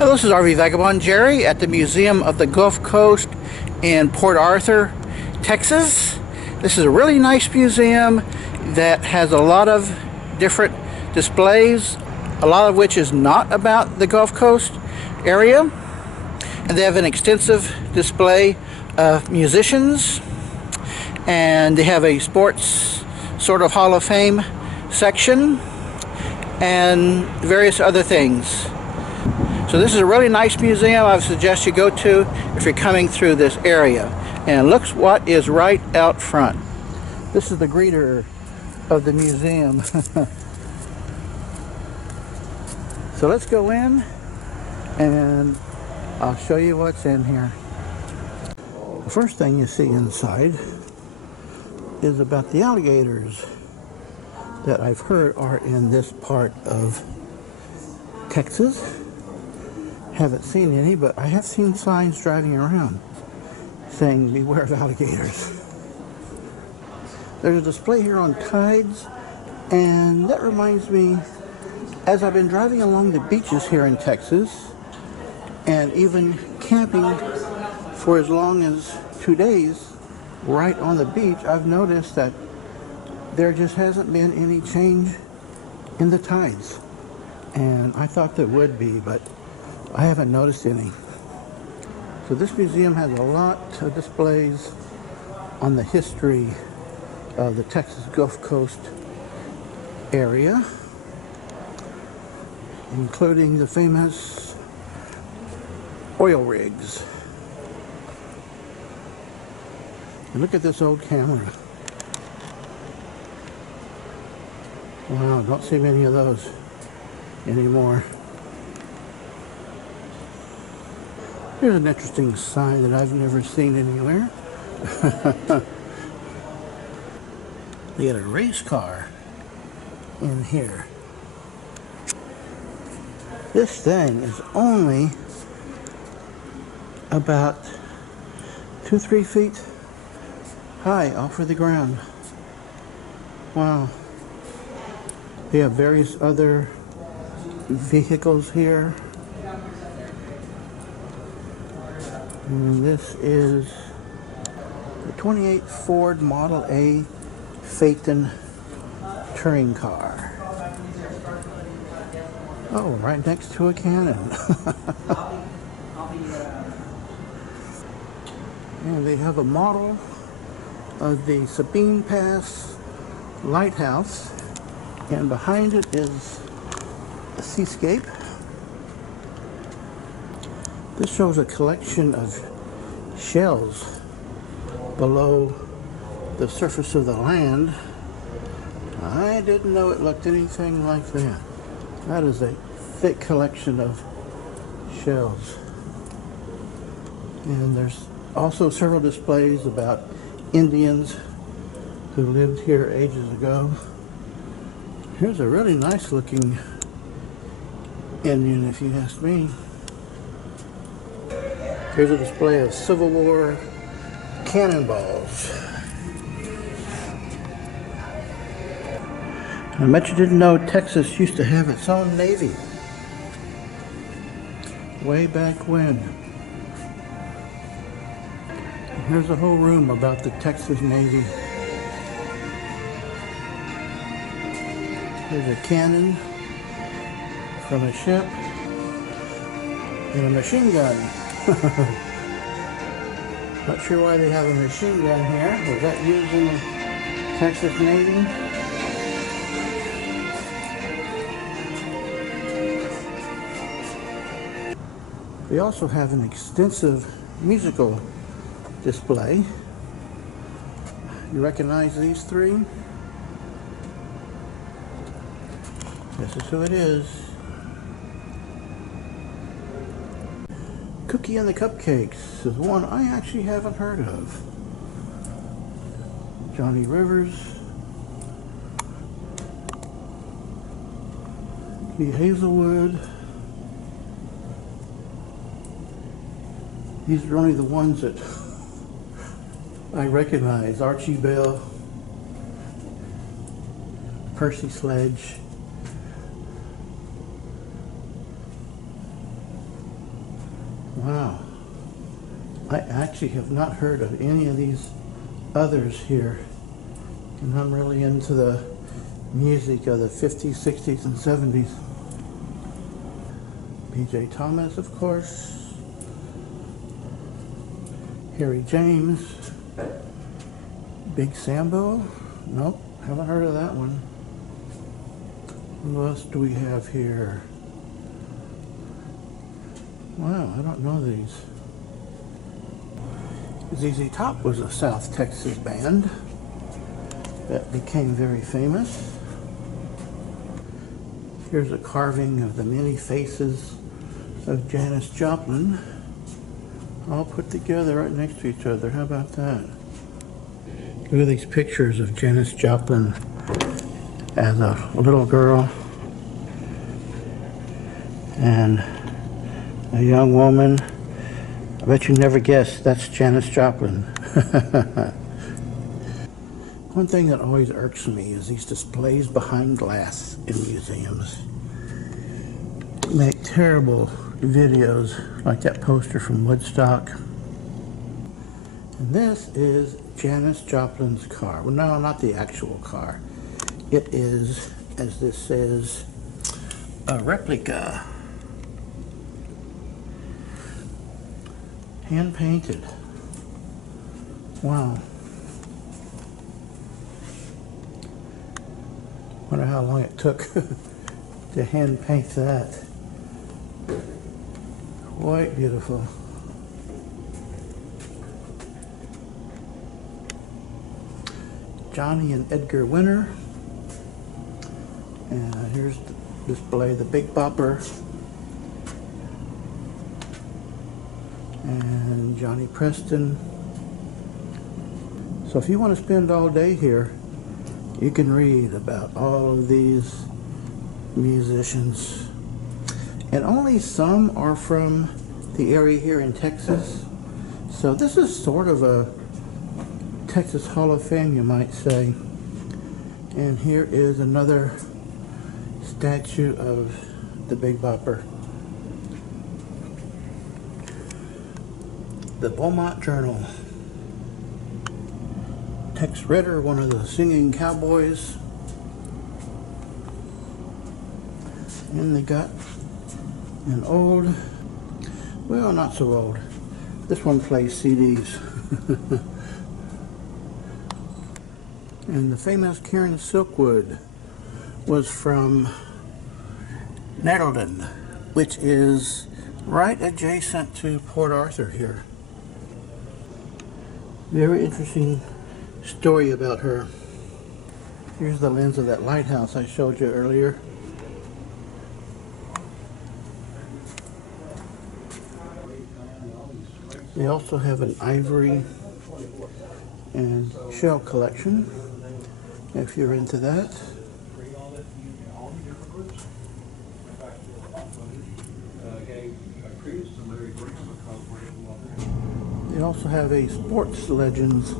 Hello, this is RV Vagabond Jerry at the Museum of the Gulf Coast in Port Arthur, Texas. This is a really nice museum that has a lot of different displays, a lot of which is not about the Gulf Coast area. And they have an extensive display of musicians, and they have a sports sort of Hall of Fame section and various other things. So this is a really nice museum I would suggest you go to if you're coming through this area. And look what is right out front. This is the greeter of the museum. So let's go in and I'll show you what's in here. The first thing you see inside is about the alligators that I've heard are in this part of Texas. Haven't seen any, but I have seen signs driving around saying beware of alligators. There's a display here on tides, and that reminds me, as I've been driving along the beaches here in Texas and even camping for as long as 2 days right on the beach, I've noticed that there just hasn't been any change in the tides. And I thought there would be, but I haven't noticed any. So this museum has a lot of displays on the history of the Texas Gulf Coast area, including the famous oil rigs. And look at this old camera. Wow, don't see many of those anymore. Here's an interesting sign that I've never seen anywhere. They got a race car in here. This thing is only about 2-3 feet high off of the ground. Wow. They have various other vehicles here. And this is the 28 Ford Model A Phaeton touring car. Oh, right next to a cannon. And they have a model of the Sabine Pass lighthouse, and behind it is a seascape. This shows a collection of shells below the surface of the land. I didn't know it looked anything like that. That is a thick collection of shells. And there's also several displays about Indians who lived here ages ago. Here's a really nice looking Indian, if you ask me. Here's a display of Civil War cannonballs. I bet you didn't know Texas used to have its own Navy. Way back when. Here's a whole room about the Texas Navy. Here's a cannon from a ship and a machine gun. Not sure why they have a machine gun here. Was that used in the Texas Navy? They also have an extensive musical display. You recognize these three? This is who it is. Cookie and the Cupcakes is one I actually haven't heard of. Johnny Rivers. Lee Hazelwood. These are only the ones that I recognize. Archie Bell. Percy Sledge. Wow. I actually have not heard of any of these others here. And I'm really into the music of the 50s, 60s, and 70s. B.J. Thomas, of course. Harry James. Big Sambo. Nope, haven't heard of that one. Who else do we have here? Wow, I don't know these. ZZ Top was a South Texas band that became very famous. Here's a carving of the many faces of Janis Joplin, all put together right next to each other. How about that? Look at these pictures of Janis Joplin as a little girl and a young woman. I bet you never guessed that's Janis Joplin. One thing that always irks me is these displays behind glass in museums. Make terrible videos like that poster from Woodstock. And this is Janis Joplin's car. Well, no, not the actual car. It is, as this says, a replica. Hand painted. Wow. Wonder how long it took to hand paint that. Quite beautiful. Johnny and Edgar Winter. And here's the display, the Big Bopper. And Johnny Preston. So if you want to spend all day here, you can read about all of these musicians. And only some are from the area here in Texas. So this is sort of a Texas Hall of Fame, you might say. And here is another statue of the Big Bopper. The Beaumont Journal. Tex Ritter, one of the singing cowboys. And they got an old, well, not so old. This one plays CDs. And the famous Karen Silkwood was from Nettleton, which is right adjacent to Port Arthur here. Very interesting story about her. Here's the lens of that lighthouse I showed you earlier. They also have an ivory and shell collection, if you're into that. They also have a sports legends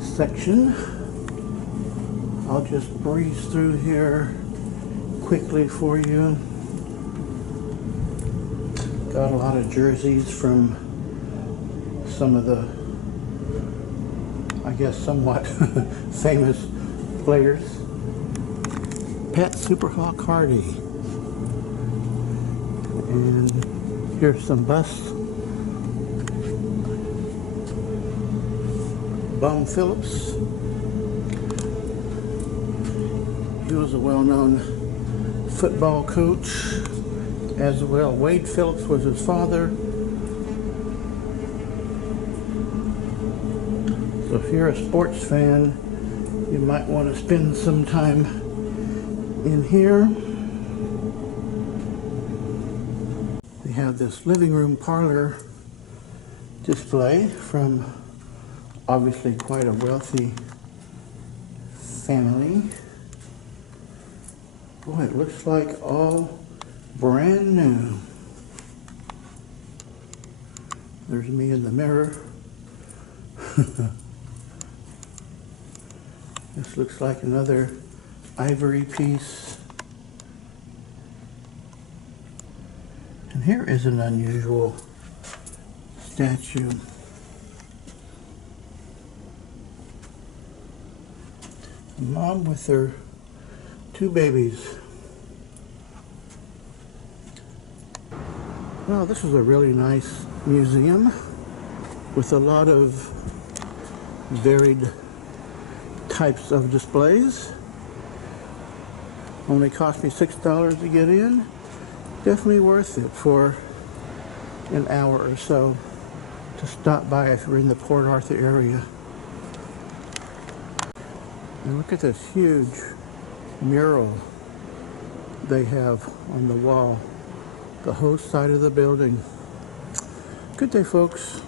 section. I'll just breeze through here quickly for you. Got a lot of jerseys from some of the, I guess, somewhat famous players. Pat Superhawk Hardy. And here's some busts. Bum Phillips. He was a well-known football coach as well. Wade Phillips was his father. So if you're a sports fan, you might want to spend some time in here. We have this living room parlor display from obviously quite a wealthy family. Boy, it looks like all brand new. There's me in the mirror. This looks like another ivory piece. And here is an unusual statue. A mom with her two babies. Well, this is a really nice museum with a lot of varied types of displays. Only cost me $6 to get in. Definitely worth it for an hour or so to stop by if you're in the Port Arthur area. And look at this huge mural they have on the wall, the whole side of the building. Good day, folks.